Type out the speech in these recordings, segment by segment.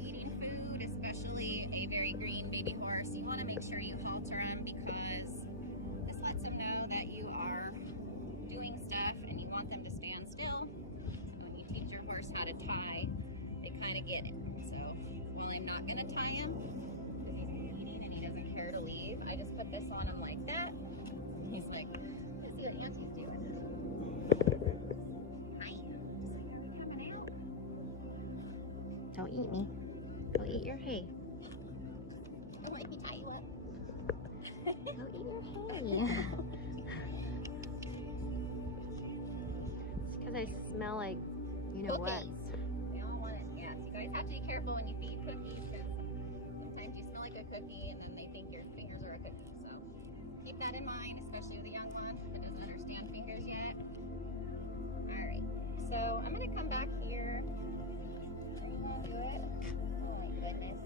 eating food, especially a very green baby horse, you want to make sure you halter them, because this lets them know that you are doing stuff and you want them to stand still. When you teach your horse how to tie, they kind of get it. So while I'm not going to tie him because he's eating and he doesn't care to leave, I just put this on him like that. He's like, let's see what Auntie's doing. Hi. Coming out. Don't eat me. Don't eat your hay. Don't let me tie you up. Don't eat your hay. It's because I smell like, you know what. We all want it. Yes, you guys have to be careful when you feed cookies, because sometimes you smell like a cookie and then they think your fingers are a cookie. So keep that in mind, especially with a young one that doesn't understand fingers yet. Alright, so I'm going to come back here. Are you going to do it? Oh my goodness.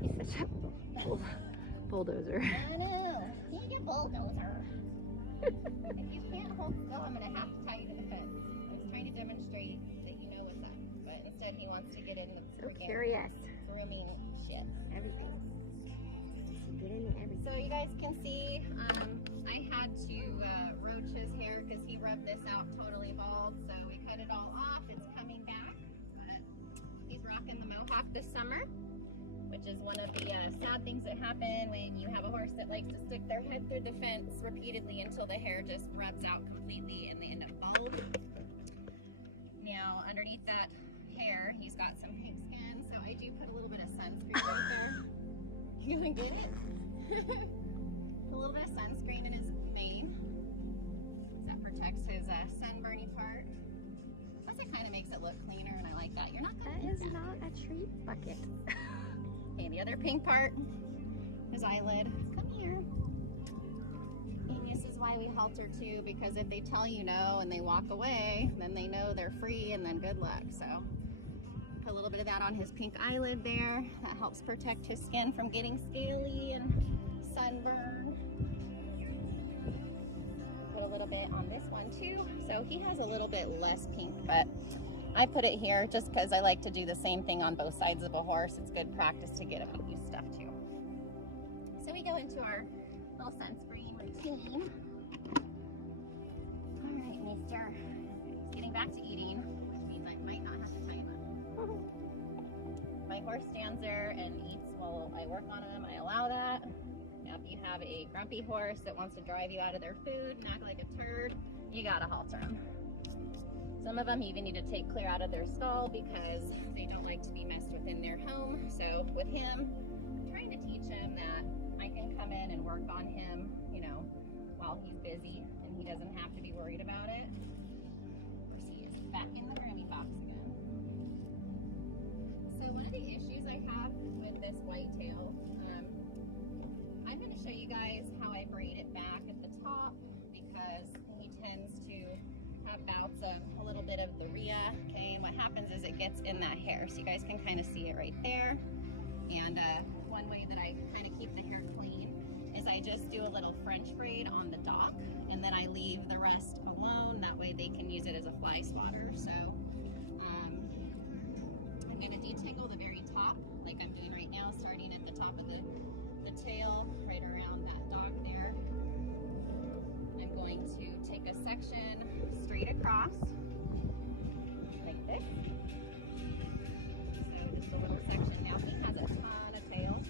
He's such a bulldozer. I know. He's a bulldozer. If you can't hold still, I'm going to have to tie you to the fence. I was trying to demonstrate that you know what's up, but instead he wants to get in the curious. grooming shit. Everything. Get into everything. So you guys can see, I had to roach his hair because he rubbed this out totally bald, so we cut it all off. It's coming back, but he's rocking the mohawk this summer, which is one of the sad things that happen when you have a horse that likes to stick their head through the fence repeatedly until the hair just rubs out completely and they end up bald. Now, underneath that hair, he's got some pink skin, so I do put a little bit of sunscreen right there. You gonna get it? A little bit of sunscreen in his mane. That protects his sunburny part. Plus, it kind of makes it look cleaner, and I like that. You're not gonna That is not a treat bucket. Okay, the other pink part, his eyelid. Come here. And this is why we halter too, because if they tell you no and they walk away, then they know they're free, and then good luck. So put a little bit of that on his pink eyelid there. That helps protect his skin from getting scaly and sunburn. Put a little bit on this one too. So he has a little bit less pink, but I put it here just because I like to do the same thing on both sides of a horse. It's good practice to get him to use stuff too. So we go into our little sunscreen routine. All right, mister. He's getting back to eating, which means I might not have to tie him up. My horse stands there and eats while I work on him. I allow that. Now, if you have a grumpy horse that wants to drive you out of their food and act like a turd, you gotta halter them. Some of them even need to take clear out of their stall because they don't like to be messed with in their home. So with him, I'm trying to teach him that I can come in and work on him, you know, while he's busy and he doesn't have to be worried about it. Of course, he is back in the Grammy box again. So one of the issues I have with this whitetail, I'm going to show you guys how I braid it back at the top, because he tends to have bouts of a little bit of the rhea. Okay, and what happens is it gets in that hair, so you guys can kind of see it right there. And one way that I kind of keep the hair clean is I just do a little French braid on the dock, and then I leave the rest alone. That way they can use it as a fly swatter. So I'm going to detangle the very top, like I'm doing right now, starting at the top of the tail, right around that dog there. I'm going to take a section straight across, like this. So just a little section. Now he has a ton of tail.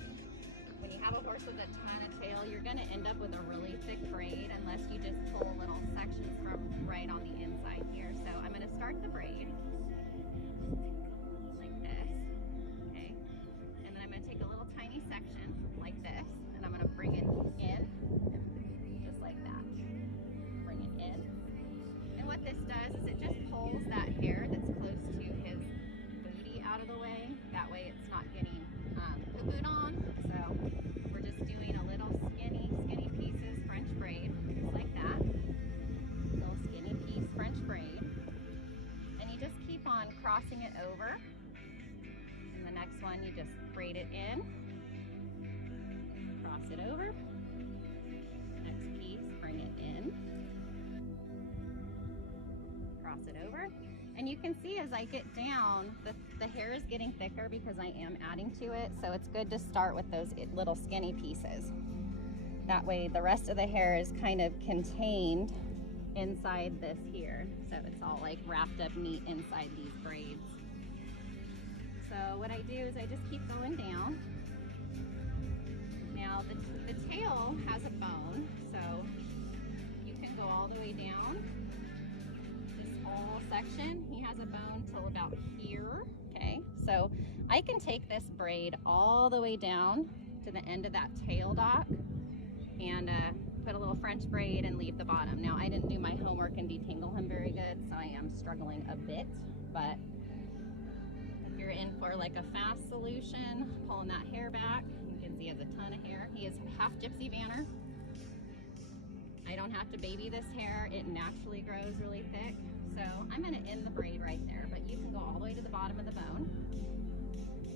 When you have a horse with a ton of tail, you're going to end up with a really thick braid unless you just pull little sections from right on the inside here. So I'm going to start the braid like this, okay? And then I'm going to take a little tiny section like this, and I'm going to bring it in, just like that. Bring it in. And what this does is it just pulls that hair that's close to his booty out of the way. That way it's not getting poo-pooed on. So we're just doing a little skinny pieces French braid, just like that. Little skinny piece French braid. And you just keep on crossing it over. And the next one you just braid it in, cross it over. Next piece, bring it in, cross it over, And you can see as I get down, the hair is getting thicker because I am adding to it. So it's good to start with those little skinny pieces. That way the rest of the hair is kind of contained inside this here. So it's all like wrapped up neat inside these braids. So what I do is I just keep going down. Now the tail has a bone, so you can go all the way down. This whole section, he has a bone till about here, okay? So I can take this braid all the way down to the end of that tail dock and put a little French braid and leave the bottom. Now I didn't do my homework and detangle him very good, so I am struggling a bit, but if you're in for like a fast solution, pulling that hair back, you can see he has a ton of hair. He is half gypsy banner. I don't have to baby this hair, it naturally grows really thick. So I'm gonna end the braid right there, but you can go all the way to the bottom of the bone.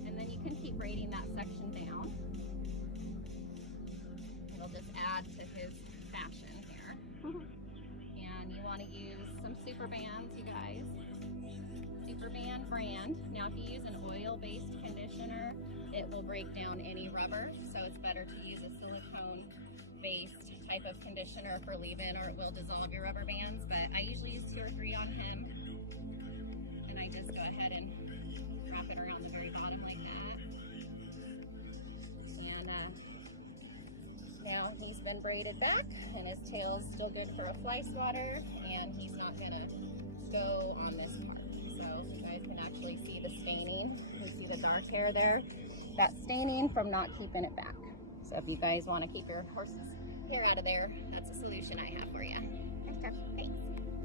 And then you can keep braiding that section down. It'll just add to his fashion here. And you wanna use some super bands, you guys. Super Band brand. Now if you use an oil-based conditioner, it will break down any rubber, so it's better to use a silicone-based type of conditioner for leave-in, or it will dissolve your rubber bands. But I usually use 2 or 3 on him, and I just go ahead and wrap it around the very bottom like that. And now he's been braided back, and his tail's still good for a fly swatter, and he's not gonna go on this part. So you guys can actually see the staining. You see the dark hair there? That's staining from not keeping it back. So if you guys want to keep your horse's hair out of there, that's a solution I have for you. Nice job. Thanks.